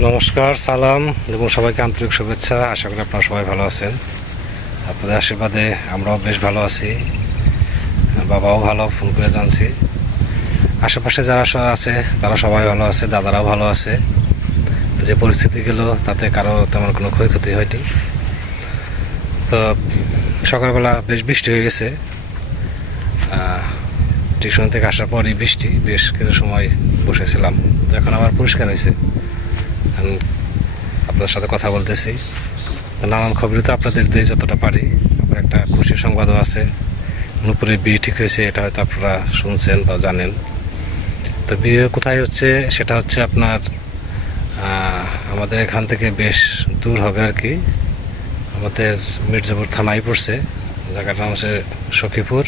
নমস্কার, সালাম। এবং সবাইকে আন্তরিক শুভেচ্ছা। আশা করি আপনারা সবাই ভালো আছেন। আপনাদের আশীর্বাদে আমরাও বেশ ভালো আছি। বাবাও ভালো, ফোন করে জানছি। আশেপাশে যারা আছে, তারা সবাই ভালো আছে, দাদারাও ভালো আছে। যে পরিস্থিতি গেল, তাতে কারও তেমন কোনো ক্ষয়ক্ষতি হয়নি। তো সকালবেলা বেশ বৃষ্টি হয়ে গেছে। টিউশন থেকে আসার পরই বৃষ্টি, বেশ কিছু সময় বসেছিলাম। তো এখন আবার পরিষ্কার হয়েছে। আমি আপনাদের সাথে কথা বলতেছি। নানান খবরই তো আপনাদের দিয়ে যতটা পারি। তারপর একটা খুশি সংবাদও আছে। নুপুরে বিয়ে ঠিক হয়েছে, এটা হয়তো আপনারা শুনছেন বা জানেন। তো বিয়ে কোথায় হচ্ছে, সেটা হচ্ছে আপনার আমাদের এখান থেকে বেশ দূর হবে আর কি। আমাদের মির্জাপুর থানায় পড়ছে, জায়গাটার নাম হচ্ছে সখীপুর।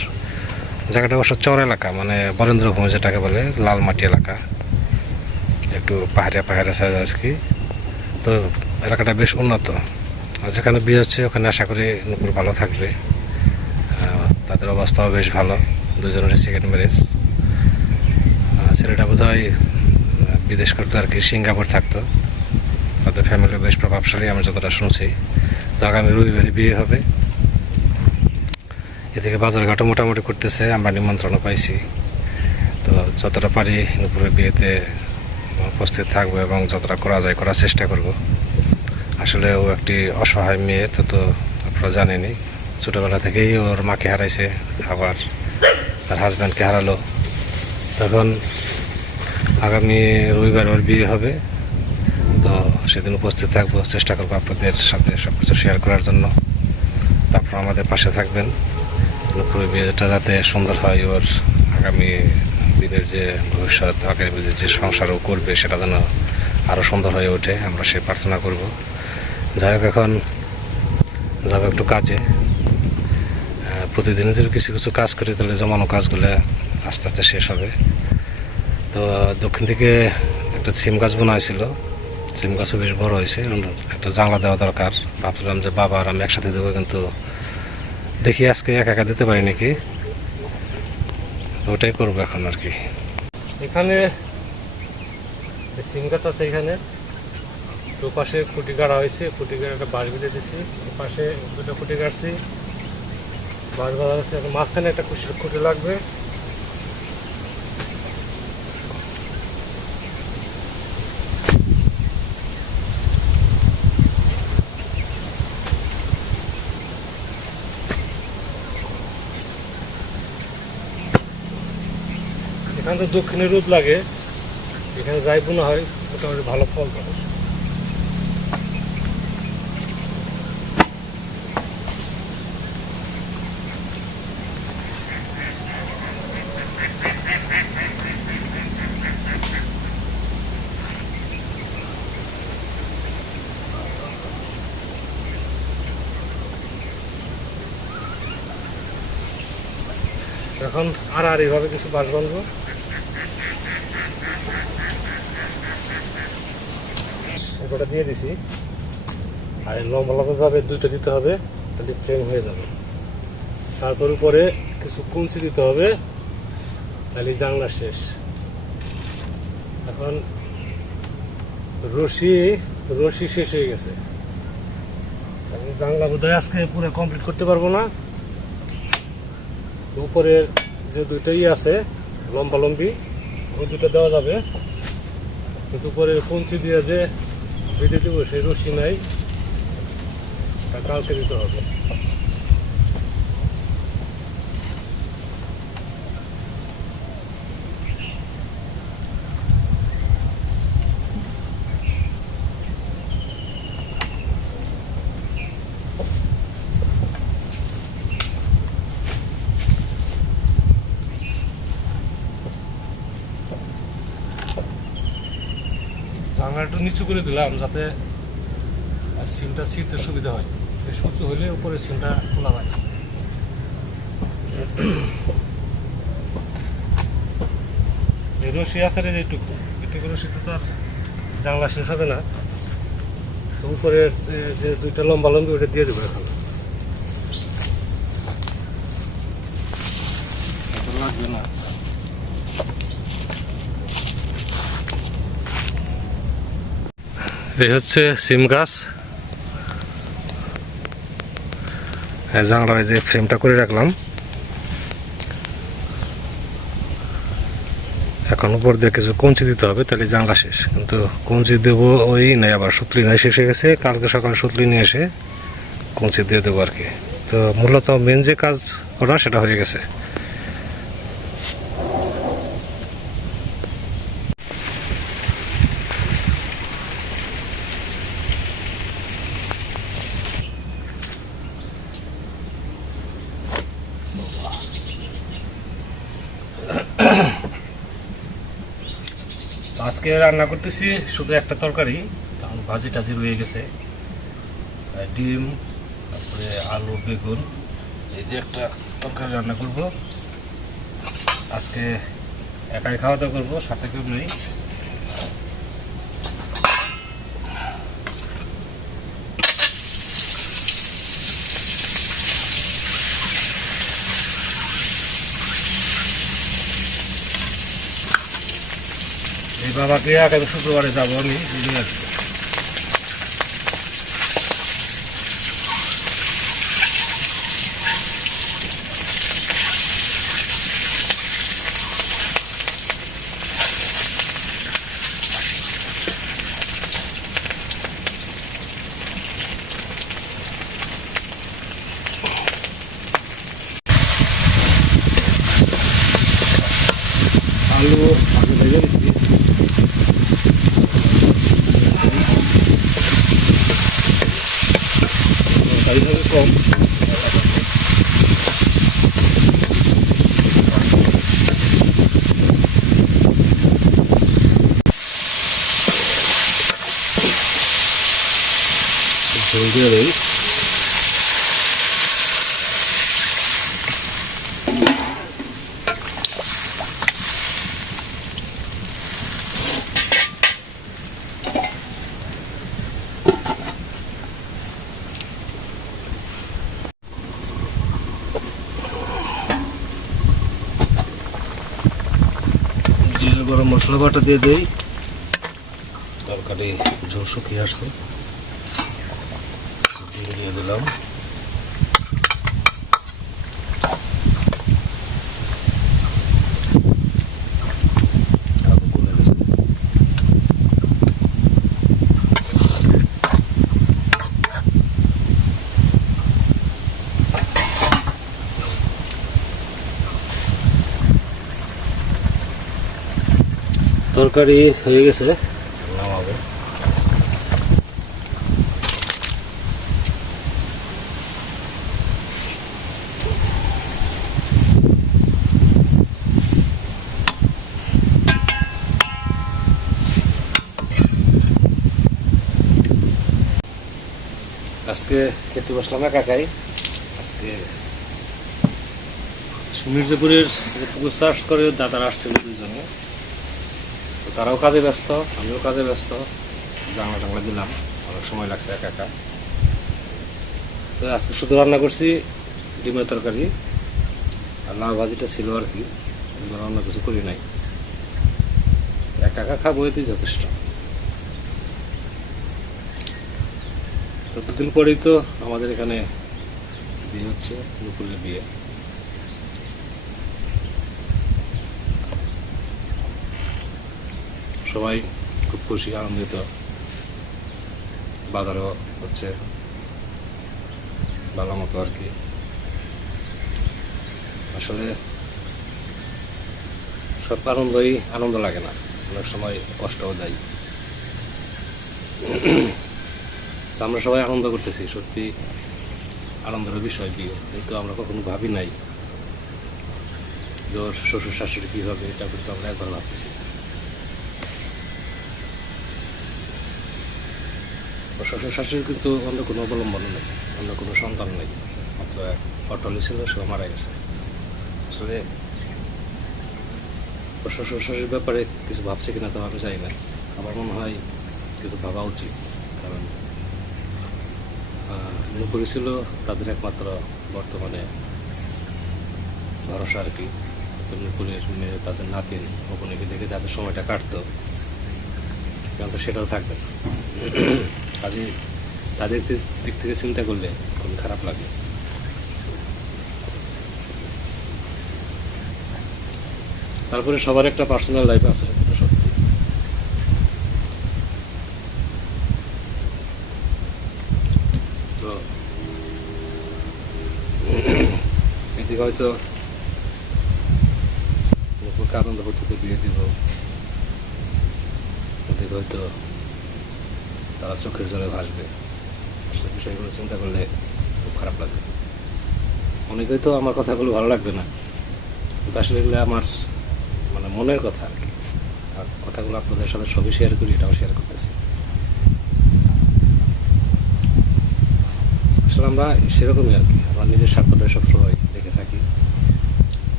জায়গাটা অবশ্য চর এলাকা মানে বরেন্দ্রভূমি যেটাকে বলে, লালমাটি এলাকা। একটু পাহাড়িয়া পাহাড়িয়া সাইজ কি। তো এলাকাটা বেশ উন্নত। আর যেখানে বিয়ে হচ্ছে, ওখানে আশা করি নুপুর ভালো থাকবে। তাদের অবস্থাও বেশ ভালো। দুজনের সেকেন্ড ম্যারেজ ছেলেটা বোধ হয় বিদেশ করতো আর কি, সিঙ্গাপুর থাকতো। তাদের ফ্যামিলি বেশ প্রভাবশালী, আমি যতটা শুনছি। তো আগামী রবিবারে বিয়ে হবে। এদিকে বাজারঘাটও মোটামুটি করতেছে, আমরা নিমন্ত্রণও পাইছি। তো যতটা পারি নুপুরের বিয়েতে উপস্থিত থাকব এবং যতটা করা যায় করার চেষ্টা করব। আসলে ও একটি অসহায় মেয়ে, তো তো আপনারা জানেনই। ছোটোবেলা থেকেই ওর মাকে হারাইছে, আবার তার হাজব্যান্ডকে হারালো। তখন আগামী রবিবার ওর বিয়ে হবে। তো সেদিন উপস্থিত থাকব, চেষ্টা করব আপনাদের সাথে সব কিছু শেয়ার করার জন্য। তারপর আমাদের পাশে থাকবেন। নুপুরের বিয়েটা যাতে সুন্দর হয় ওর আগামী দিনের যে ভবিষ্যৎ আগামী দিনের যে সংসারও করবে সেটা যেন আরও সুন্দর হয়ে ওঠে, আমরা সে প্রার্থনা করব। যাই হোক, এখন যাব একটু কাজে। প্রতিদিনে যদি কিছু কিছু কাজ করি, তাহলে জমানো কাজগুলো আস্তে আস্তে শেষ হবে। তো, দক্ষিণ থেকে একটা সিম গাছ বোনা হয়েছিল সিম গাছও বেশ বড় হয়েছে একটা জানলা দেওয়া দরকার। ভাবছিলাম যে বাবা আর আমি একসাথে দেবো, কিন্তু দেখি আজকে একা একা দিতে পারি নাকি। ওটাই করব এখন আর কি। এখানে সিম গাছ আছে এখানে। দুপাশে পাশে খুঁটি গাড়া হয়েছে, খুঁটি গাড়া একটা বাঁশ বেঁধে দিছি। পাশে দুটো খুঁটি গাড়ছি। বাঁশ বাঁধা আছে। মাঝখানে একটা খুশির খুঁটি লাগবে। এখানে তো দক্ষিণে রোদ লাগে, এখানে যাই বোনা হয়, মোটামুটি ভালো ফল পাবে। এখন আর আর এইভাবে কিছু বাস বাঁধবো? ওটা দিয়ে দিছি। আর লম্বা ভাবে দুইটা দিতে হবে, তাহলে ফ্রেম হয়ে যাবে। তারপর উপরে কিছু কুঞ্চি দিতে হবে, তাহলে জানলা শেষ। এখন রশি রশি শেষ হয়ে গেছে। আমি জানলা বোধহয় আজকে পুরো কমপ্লিট করতে পারব না। উপরের যে দুইটাই আছে, লম্বা লম্বি ওই দেওয়া যাবে। কিন্তু পরে কঞ্চি দিয়ে যে বেঁধে দেবো, সেই রশি নাই। কালকে দিতে হবে। একটু নিচু করে দিলাম যাতে সিমটা ছিঁড়তে সুবিধা হয়। সূর্য হইলে উপরে সিমটা খোলা হয়। রশি আছে রে এইটুকু এইটুকু রশিতে তো আর জানলা শেষ হবে না। উপরে যে দুইটা লম্বা লম্বি, ওটা দিয়ে দেবো এখন। না। এই হচ্ছে সিম গাছ। জানলায় যে ফ্রেমটা করে রাখলাম। এখন উপর দিয়ে কিছু কঞ্চি দিতে হবে, তাহলে জানলা শেষ। কিন্তু কঞ্চি দেবো ওই নাই, আবার সুতলি নাই, শেষ হয়ে গেছে। কালকে সকালে সুতলি নিয়ে এসে কঞ্চি দিয়ে দেবো আর কি। তো মূলত মেন যে কাজ করা, সেটা হয়ে গেছে। আজকে রান্না করতেছি শুধু একটা তরকারি কারণ ভাজি টাজি রয়ে গেছে। ডিম, তারপরে আলু, বেগুন, এই দিয়ে একটা তরকারি রান্না করব। আজকে একাই খাওয়া দাওয়া করব, সাথে কেউ নেই। আগামী শুক্রবারে যাব আমি গরম মশলা বাটা দিয়ে দেই। তরকারি ঝোল শুকিয়ে আসছে। দিয়ে দিলাম আলু গলে গেছে। তরকারি হয়ে গেছে। আজকে খেতে বসলাম না কাকাই। আজকে মির্জাপুরের পুকুর চাষ করে, দাদারা আসছিল দুজনে তারাও কাজে ব্যস্ত, আমিও কাজে ব্যস্ত। জানলা টাংলা দিলাম, অনেক সময় লাগছে একা একা। তো আজকে শুধু রান্না করছি ডিমের তরকারি, আর লাউ ভাজিটা ছিল আর কি রান্না কিছু করি নাই। একা একা খাব এতেই যথেষ্ট। তো দুদিন পরেই তো আমাদের এখানে বিয়ে হচ্ছে নুপুরের বিয়ে। সবাই খুব খুশি, আনন্দিত। বাজারও হচ্ছে ভালো মতো আর কি। আসলে সব আনন্দই, আনন্দ লাগে না। অনেক সময় কষ্টও দেয়। তো আমরা সবাই আনন্দ করতেছি, সত্যি আনন্দের বিষয় বিয়ে কিন্তু আমরা কখনো ভাবি নাই যে শ্বশুর শাশুড়ি কী হবে এটা কিন্তু আমরা একবার ভাবতেছি। শ্বশুর শাশুড়ি কিন্তু অন্য কোনো অবলম্বন নেই, অন্য কোনো সন্তান নেই, মাত্র এক অটলি ছিল সে মারা গেছে। আসলে শ্বশুর শাশুড়ির ব্যাপারে কিছু ভাবছে কিনা তো আমি জানি না। আমার মনে হয় কিছু ভাবা উচিত, কারণ নুপুরি ছিল তাদের একমাত্র বর্তমানে ভরসা আর কি। নুপুরের মেয়ে, তাদের নাতিন ওখানে দেখে তাদের সময়টা কাটতো কারণ তো সেটাও থাকবে না। কাজে তাদের দিক থেকে চিন্তা করলে খুবই খারাপ লাগে। তারপরে সবার একটা পার্সোনাল লাইফ আছে এটা সত্যি। তো এদিকে হয়তো আনন্দ হতে বিয়ে দিব ওদিকে হয়তো তারা চোখের জলে ভাসবে। আসলে বিষয়গুলো চিন্তা করলে খুব খারাপ লাগবে অনেকেই তো আমার কথাগুলো ভালো লাগবে না। কিন্তু আসলে এগুলো আমার মানে মনের কথা আর কি। আর কথাগুলো আপনাদের সাথে সবই শেয়ার করি, এটাও শেয়ার করতেছি। আসলে আমরা সেরকমই আর কি। আমার নিজের স্বার্থটা সবসময় দেখে থাকি।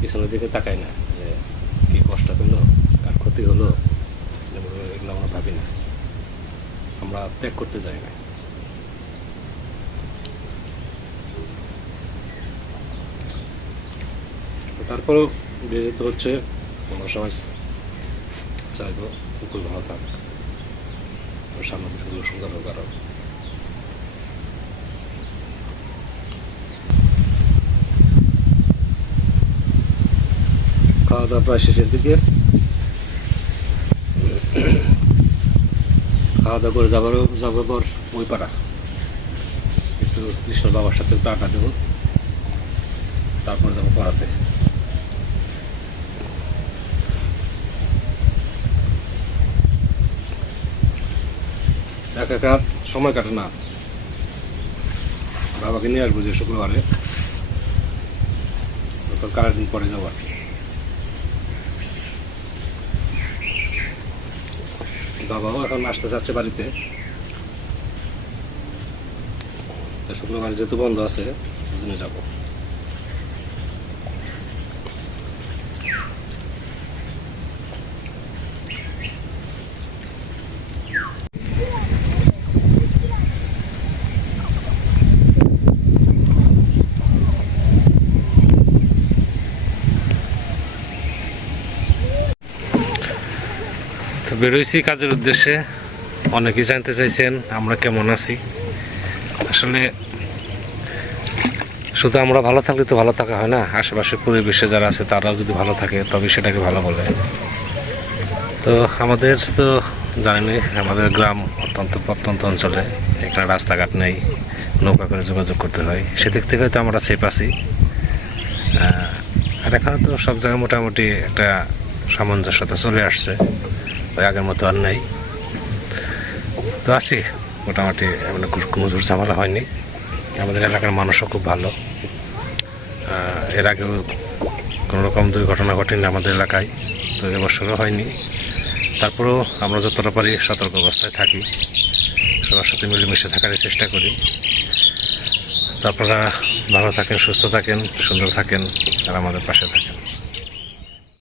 পিছনের দিকে তাকাই না যে কি কষ্ট পেল, কার ক্ষতি হলো, এগুলো আমরা ভাবি না। আমরা ত্যাগ করতে যাই না তারপরেও যেতে হচ্ছে আমরা সবাই চাইব কুকুর ভালো থাক সামনে সুন্দর হোক আরও। খাওয়া দাওয়া প্রায় শেষের দিকে। খাওয়া দাওয়া করে যাবারও যাব পর ওই পাড়া। একটু কৃষ্ণ বাবার সাথে একটু আড্ডা দেবো। তারপর যাব পড়াতে। একা একা সময় কাটে না। বাবাকে নিয়ে আসব যে শুক্রবারে। কারের দিন পরে যাব আর কি? বাবাও এখন আসতে যাচ্ছে বাড়িতে। শুক্রবার যেহেতু বন্ধ আছে ওদিনে যাব। বেরোইছি কাজের উদ্দেশ্যে। অনেকেই জানতে চাইছেন, আমরা কেমন আছি? আসলে শুধু আমরা ভালো থাকলে তো ভালো থাকা হয় না। আশেপাশের পরিবেশে যারা আছে, তারাও যদি ভালো থাকে, তবে সেটাকে ভালো বলে। তো আমাদের তো জানেনি, আমাদের গ্রাম অত্যন্ত প্রত্যন্ত অঞ্চলে একটা রাস্তাঘাট নেই, নৌকা করে যোগাযোগ করতে হয়। সেদিক থেকে হয়তো আমরা সেফ আছি। আর এখানে তো সব জায়গায় মোটামুটি একটা সামঞ্জস্যতা চলে আসছে। ওই আগের মতো আর নেই। তো আছি। মোটামুটি এমন কোনো ঝামেলা হয়নি। আমাদের এলাকার মানুষও খুব ভালো। এর আগেও কোনো রকম দুর্ঘটনা ঘটেনি আমাদের এলাকায়, তো এবছরও হয়নি। তারপরেও আমরা যতটা পারি সতর্ক অবস্থায় থাকি। সবার সাথে মিলেমিশে থাকার চেষ্টা করি। তো আপনারা ভালো থাকেন, সুস্থ থাকেন, সুন্দর থাকেন, আর আমাদের পাশে থাকেন।